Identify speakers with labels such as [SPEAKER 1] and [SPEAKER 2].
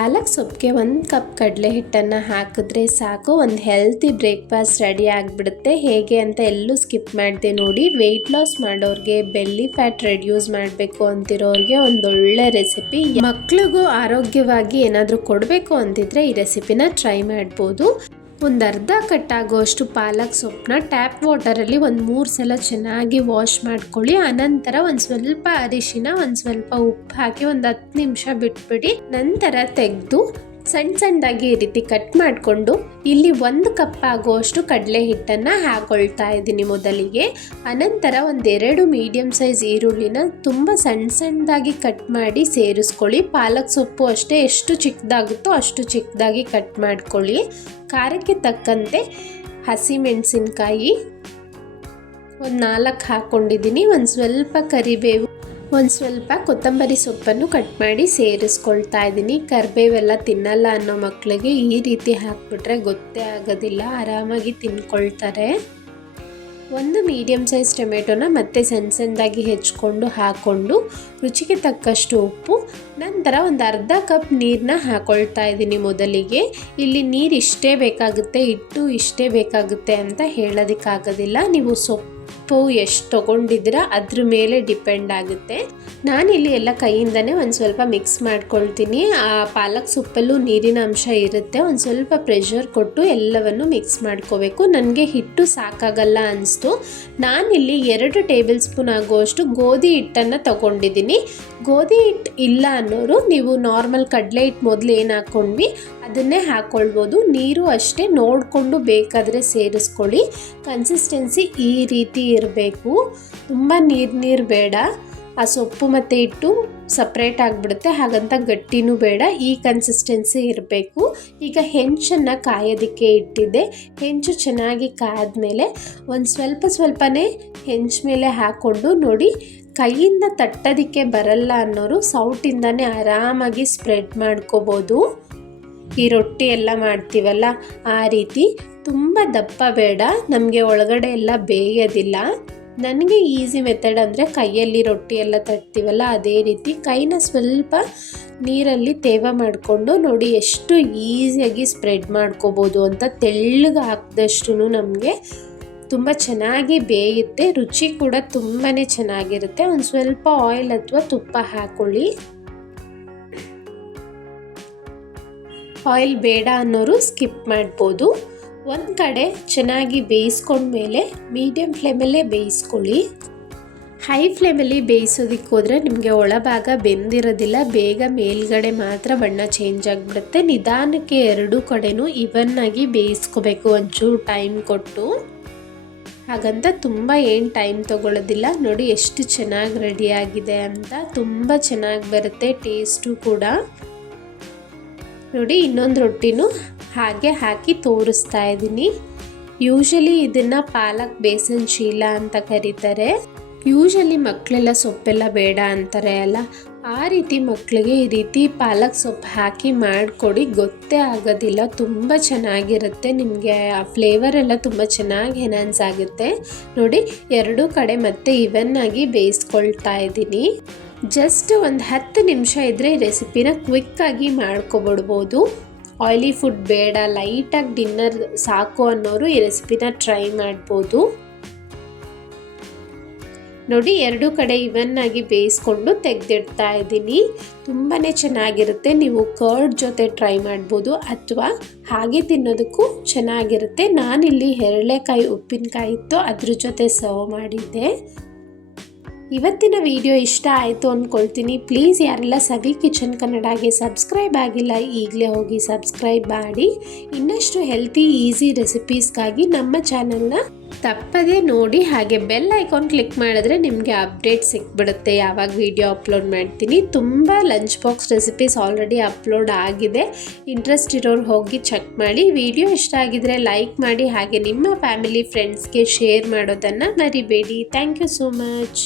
[SPEAKER 1] ಪಾಲಕ್ ಸೊಪ್ಪಿಗೆ ಒಂದು ಕಪ್ ಕಡಲೆ ಹಿಟ್ಟನ್ನು ಹಾಕಿದ್ರೆ ಸಾಕು. ಒಂದು ಹೆಲ್ತಿ ಬ್ರೇಕ್ಫಾಸ್ಟ್ ರೆಡಿ ಆಗಿಬಿಡುತ್ತೆ. ಹೇಗೆ ಅಂತ ಎಲ್ಲೂ ಸ್ಕಿಪ್ ಮಾಡಿದೆ ನೋಡಿ. ವೆಯ್ಟ್ ಲಾಸ್ ಮಾಡೋರಿಗೆ ಬೆಲ್ಲಿ ಫ್ಯಾಟ್ ರೆಡ್ಯೂಸ್ ಮಾಡಬೇಕು ಅಂತಿರೋರಿಗೆ ಒಂದೊಳ್ಳೆ ರೆಸಿಪಿ ಮಕ್ಳಿಗೂ ಆರೋಗ್ಯವಾಗಿ ಏನಾದರೂ ಕೊಡಬೇಕು ಅಂತಿದ್ರೆ ಈ ರೆಸಿಪಿನ ಟ್ರೈ ಮಾಡ್ಬೋದು. ಒಂದು ಅರ್ಧ ಕಟ್ಟಾಗುವಷ್ಟು ಪಾಲಕ್ ಸೊಪ್ಪನ್ನ ಟ್ಯಾಪ್ ವಾಟರಲ್ಲಿ ಒಂದು ಮೂರು ಸಲ ಚೆನ್ನಾಗಿ ವಾಶ್ ಮಾಡ್ಕೊಳ್ಳಿ. ಆನಂತರ ಒಂದು ಸ್ವಲ್ಪ ಅರಿಶಿನ, ಒಂದು ಸ್ವಲ್ಪ ಉಪ್ಪು ಹಾಕಿ ಒಂದು ಹತ್ತು ನಿಮಿಷ ಬಿಟ್ಬಿಡಿ. ನಂತರ ತೆಗೆದು ಸಣ್ಣ ಸಣ್ಣದಾಗಿ ಈ ರೀತಿ ಕಟ್ ಮಾಡಿಕೊಂಡು ಇಲ್ಲಿ ಒಂದು ಕಪ್ ಆಗುವಷ್ಟು ಕಡಲೆ ಹಿಟ್ಟನ್ನು ಹಾಕೊಳ್ತಾ ಇದ್ದೀನಿ ಮೊದಲಿಗೆ. ಅನಂತರ ಒಂದೆರಡು ಮೀಡಿಯಮ್ ಸೈಜ್ ಈರುಳ್ಳಿನ ತುಂಬ ಸಣ್ಣ ಸಣ್ಣದಾಗಿ ಕಟ್ ಮಾಡಿ ಸೇರಿಸ್ಕೊಳ್ಳಿ. ಪಾಲಕ್ ಸೊಪ್ಪು ಅಷ್ಟೇ ಎಷ್ಟು ಚಿಕ್ಕದಾಗುತ್ತೋ ಅಷ್ಟು ಚಿಕ್ಕದಾಗಿ ಕಟ್ ಮಾಡ್ಕೊಳ್ಳಿ. ಖಾರಕ್ಕೆ ತಕ್ಕಂತೆ ಹಸಿಮೆಣಸಿನ್ಕಾಯಿ ಒಂದು ನಾಲ್ಕು ಹಾಕ್ಕೊಂಡಿದ್ದೀನಿ ಒಂದು ಸ್ವಲ್ಪ ಕರಿಬೇವು ಒಂದು ಸ್ವಲ್ಪ ಕೊತ್ತಂಬರಿ ಸೊಪ್ಪನ್ನು ಕಟ್ ಮಾಡಿ ಸೇರಿಸ್ಕೊಳ್ತಾ ಇದ್ದೀನಿ. ಕರ್ಬೇವೆಲ್ಲ ತಿನ್ನಲ್ಲ ಅನ್ನೋ ಮಕ್ಕಳಿಗೆ ಈ ರೀತಿ ಹಾಕ್ಬಿಟ್ರೆ ಗೊತ್ತೇ ಆಗೋದಿಲ್ಲ. ಆರಾಮಾಗಿ ತಿನ್ಕೊಳ್ತಾರೆ. ಒಂದು ಮೀಡಿಯಮ್ ಸೈಜ್ ಟೊಮೆಟೊನ ಮತ್ತೆ ಸಣ್ಣ ಸಣ್ಣದಾಗಿ ಹೆಚ್ಕೊಂಡು ಹಾಕ್ಕೊಂಡು ರುಚಿಗೆ ತಕ್ಕಷ್ಟು ಉಪ್ಪು, ನಂತರ ಒಂದು ಅರ್ಧ ಕಪ್ ನೀರನ್ನ ಹಾಕೊಳ್ತಾ ಇದ್ದೀನಿ ಮೊದಲಿಗೆ. ಇಲ್ಲಿ ನೀರು ಇಷ್ಟೇ ಬೇಕಾಗುತ್ತೆ ಇಟ್ಟು ಇಷ್ಟೇ ಬೇಕಾಗುತ್ತೆ ಅಂತ ಹೇಳೋದಕ್ಕಾಗೋದಿಲ್ಲ. ನೀವು ಸೊಪ್ಪು ಉಪ್ಪು ಎಷ್ಟು ತೊಗೊಂಡಿದ್ದೀರಾ ಅದ್ರ ಮೇಲೆ ಡಿಪೆಂಡ್ ಆಗುತ್ತೆ. ನಾನಿಲ್ಲಿ ಎಲ್ಲ ಕೈಯಿಂದನೇ ಒಂದು ಸ್ವಲ್ಪ ಮಿಕ್ಸ್ ಮಾಡ್ಕೊಳ್ತೀನಿ. ಆ ಪಾಲಕ್ ಸೊಪ್ಪಲ್ಲೂ ನೀರಿನ ಅಂಶ ಇರುತ್ತೆ. ಒಂದು ಸ್ವಲ್ಪ ಪ್ರೆಷರ್ ಕೊಟ್ಟು ಎಲ್ಲವನ್ನು ಮಿಕ್ಸ್ ಮಾಡ್ಕೋಬೇಕು. ನನಗೆ ಹಿಟ್ಟು ಸಾಕಾಗಲ್ಲ ಅನಿಸ್ತು. ನಾನಿಲ್ಲಿ ಎರಡು ಟೇಬಲ್ ಸ್ಪೂನ್ ಆಗುವಷ್ಟು ಗೋಧಿ ಹಿಟ್ಟನ್ನು ತಗೊಂಡಿದ್ದೀನಿ. ಗೋಧಿ ಹಿಟ್ಟು ಇಲ್ಲ ಅನ್ನೋರು ನೀವು ನಾರ್ಮಲ್ ಕಡಲೆ ಹಿಟ್ಟು ಮೊದಲು ಏನು ಹಾಕ್ಕೊಂಡ್ವಿ ಅದನ್ನೇ ಹಾಕ್ಕೊಳ್ಬೋದು ನೀರು ಅಷ್ಟೇ ನೋಡಿಕೊಂಡು ಬೇಕಾದರೆ ಸೇರಿಸ್ಕೊಳ್ಳಿ. ಕನ್ಸಿಸ್ಟೆನ್ಸಿ ಈ ರೀತಿ ಇರಬೇಕು ತುಂಬ ನೀರು ನೀರು ಬೇಡ. ಆ ಸೊಪ್ಪು ಮತ್ತು ಹಿಟ್ಟು ಸಪ್ರೇಟ್ ಆಗಿಬಿಡುತ್ತೆ. ಹಾಗಂತ ಗಟ್ಟಿನೂ ಬೇಡ. ಈ ಕನ್ಸಿಸ್ಟೆನ್ಸಿ ಇರಬೇಕು. ಈಗ ಹೆಂಚನ್ನು ಕಾಯೋದಕ್ಕೆ ಇಟ್ಟಿದ್ದೆ. ಹೆಂಚು ಚೆನ್ನಾಗಿ ಕಾದ್ಮೇಲೆ ಒಂದು ಸ್ವಲ್ಪ ಸ್ವಲ್ಪನೇ ಹೆಂಚ ಮೇಲೆ ಹಾಕ್ಕೊಂಡು ನೋಡಿ, ಕೈಯಿಂದ ತಟ್ಟೋದಕ್ಕೆ ಬರಲ್ಲ ಅನ್ನೋರು ಸೌಟಿಂದನೇ ಆರಾಮಾಗಿ ಸ್ಪ್ರೆಡ್ ಮಾಡ್ಕೋಬೋದು. ಈ ರೊಟ್ಟಿ ಎಲ್ಲ ಮಾಡ್ತೀವಲ್ಲ, ಆ ರೀತಿ ತುಂಬ ದಪ್ಪ ಬೇಡ, ನಮಗೆ ಒಳಗಡೆ ಎಲ್ಲ ಬೇಯೋದಿಲ್ಲ. ನನಗೆ ಈಸಿ ಮೆಥಡ್ ಅಂದರೆ ಕೈಯಲ್ಲಿ ರೊಟ್ಟಿ ಎಲ್ಲ ತಟ್ತೀವಲ್ಲ, ಅದೇ ರೀತಿ ಕೈನ ಸ್ವಲ್ಪ ನೀರಲ್ಲಿ ತೇವ ಮಾಡಿಕೊಂಡು ನೋಡಿ ಎಷ್ಟು ಈಸಿಯಾಗಿ ಸ್ಪ್ರೆಡ್ ಮಾಡ್ಕೋಬೋದು ಅಂತ ತೆಳ್ಳಗೆ ಹಾಕಿದಷ್ಟು ನಮಗೆ ತುಂಬ ಚೆನ್ನಾಗಿ ಬೇಯುತ್ತೆ, ರುಚಿ ಕೂಡ ತುಂಬಾ ಚೆನ್ನಾಗಿರುತ್ತೆ. ಒಂದು ಸ್ವಲ್ಪ ಆಯಿಲ್ ಅಥವಾ ತುಪ್ಪ ಹಾಕ್ಕೊಳ್ಳಿ ಆಯಿಲ್ ಬೇಡ ಅನ್ನೋರು ಸ್ಕಿಪ್ ಮಾಡ್ಬೋದು. ಒಂದು ಕಡೆ ಚೆನ್ನಾಗಿ ಬೇಯಿಸ್ಕೊಂಡ್ಮೇಲೆ ಮೀಡಿಯಮ್ ಫ್ಲೇಮಲ್ಲೇ ಬೇಯಿಸ್ಕೊಳ್ಳಿ. ಹೈ ಫ್ಲೇಮಲ್ಲಿ ಬೇಯಿಸೋದಕ್ಕೆ ಹೋದರೆ ನಿಮಗೆ ಒಳಭಾಗ ಬೆಂದಿರೋದಿಲ್ಲ, ಬೇಗ ಮೇಲ್ಗಡೆ ಮಾತ್ರ ಬಣ್ಣ ಚೇಂಜ್ ಆಗಿಬಿಡುತ್ತೆ. ನಿಧಾನಕ್ಕೆ ಎರಡೂ ಕಡೆನೂ ಇವನ್ನಾಗಿ ಬೇಯಿಸ್ಕೋಬೇಕು, ಒಂಚೂರು ಟೈಮ್ ಕೊಟ್ಟು. ಹಾಗಂತ ತುಂಬ ಏನು ಟೈಮ್ ತೊಗೊಳ್ಳೋದಿಲ್ಲ ನೋಡಿ ಎಷ್ಟು ಚೆನ್ನಾಗಿ ರೆಡಿಯಾಗಿದೆ ಅಂತ. ತುಂಬ ಚೆನ್ನಾಗಿ ಬರುತ್ತೆ ಟೇಸ್ಟು ಕೂಡ. ನೋಡಿ ಇನ್ನೊಂದು ರೊಟ್ಟಿನೂ ಹಾಗೆ ಹಾಕಿ ತೋರಿಸ್ತಾ ಇದ್ದೀನಿ ಯೂಶಲಿ ಇದನ್ನು ಪಾಲಕ್ ಬೇಸನ್ ಶೀಲ ಅಂತ ಕರೀತಾರೆ. ಯೂಶಲಿ ಮಕ್ಕಳೆಲ್ಲ ಸೊಪ್ಪೆಲ್ಲ ಬೇಡ ಅಂತಾರೆ ಅಲ್ಲ? ಆ ರೀತಿ ಮಕ್ಕಳಿಗೆ ಈ ರೀತಿ ಪಾಲಕ್ ಸೊಪ್ಪು ಹಾಕಿ ಮಾಡಿಕೊಡಿ, ಗೊತ್ತೇ ಆಗೋದಿಲ್ಲ. ತುಂಬ ಚೆನ್ನಾಗಿರುತ್ತೆ. ನಿಮಗೆ ಆ ಫ್ಲೇವರ್ ಎಲ್ಲ ತುಂಬ ಚೆನ್ನಾಗಿ ಎನ್ಹಾನ್ಸ್ ಆಗುತ್ತೆ. ನೋಡಿ, ಎರಡೂ ಕಡೆ ಮತ್ತೆ ಇವನ್ನಾಗಿ ಬೇಯಿಸ್ಕೊಳ್ತಾ ಇದ್ದೀನಿ ಜಸ್ಟ್ ಒಂದು ಹತ್ತು ನಿಮಿಷ ಇದ್ದರೆ ರೆಸಿಪಿನ ಕ್ವಿಕ್ಕಾಗಿ ಮಾಡ್ಕೊಬಿಡ್ಬೋದು. ಆಯ್ಲಿ ಫುಡ್ ಬೇಡ ಲೈಟಾಗಿ ಡಿನ್ನರ್ ಸಾಕು ಅನ್ನೋರು ಈ ರೆಸಿಪಿನ ಟ್ರೈ ಮಾಡ್ಬೋದು. ನೋಡಿ, ಎರಡು ಕಡೆ ಇವನ್ನಾಗಿ ಬೇಯಿಸ್ಕೊಂಡು ತೆಗೆದಿಡ್ತಾ ಇದ್ದೀನಿ. ತುಂಬಾ ಚೆನ್ನಾಗಿರುತ್ತೆ. ನೀವು ಕರ್ಡ್ ಜೊತೆ ಟ್ರೈ ಮಾಡ್ಬೋದು ಅಥವಾ ಹಾಗೆ ತಿನ್ನೋದಕ್ಕೂ ಚೆನ್ನಾಗಿರುತ್ತೆ. ನಾನಿಲ್ಲಿ ಹೆರಳೆಕಾಯಿ, ಉಪ್ಪಿನಕಾಯಿ ಇತ್ತು, ಅದ್ರ ಜೊತೆ ಸರ್ವ್ ಮಾಡಿದ್ದೆ. ಇವತ್ತಿನ ವಿಡಿಯೋ ಇಷ್ಟ ಆಯಿತು ಅಂದ್ಕೊಳ್ತೀನಿ ಪ್ಲೀಸ್ ಯಾರೆಲ್ಲ ಸವಿ ಕಿಚನ್ ಕನ್ನಡಗೆ ಸಬ್ಸ್ಕ್ರೈಬ್ ಆಗಿಲ್ಲ, ಈಗಲೇ ಹೋಗಿ ಸಬ್ಸ್ಕ್ರೈಬ್ ಮಾಡಿ. ಇನ್ನಷ್ಟು ಹೆಲ್ತಿ ಈಸಿ ರೆಸಿಪೀಸ್ಗಾಗಿ ನಮ್ಮ ಚಾನಲ್ನ ತಪ್ಪದೇ ನೋಡಿ, ಹಾಗೆ ಬೆಲ್ ಐಕಾನ್ ಕ್ಲಿಕ್ ಮಾಡಿದ್ರೆ ನಿಮಗೆ ಅಪ್ಡೇಟ್ ಸಿಕ್ಬಿಡುತ್ತೆ. ಯಾವಾಗ ವಿಡಿಯೋ ಅಪ್ಲೋಡ್ ಮಾಡ್ತೀನಿ. ತುಂಬ lunch box recipes already upload ಆಗಿದೆ. ಇಂಟ್ರೆಸ್ಟ್ ಇರೋರು ಹೋಗಿ ಚೆಕ್ ಮಾಡಿ. ವಿಡಿಯೋ ಇಷ್ಟ ಆಗಿದ್ರೆ ಲೈಕ್ ಮಾಡಿ. ಹಾಗೆ ನಿಮ್ಮ ಫ್ಯಾಮಿಲಿ ಫ್ರೆಂಡ್ಸ್ಗೆ ಶೇರ್ ಮಾಡೋದನ್ನು ಮರಿಬೇಡಿ. Thank you so much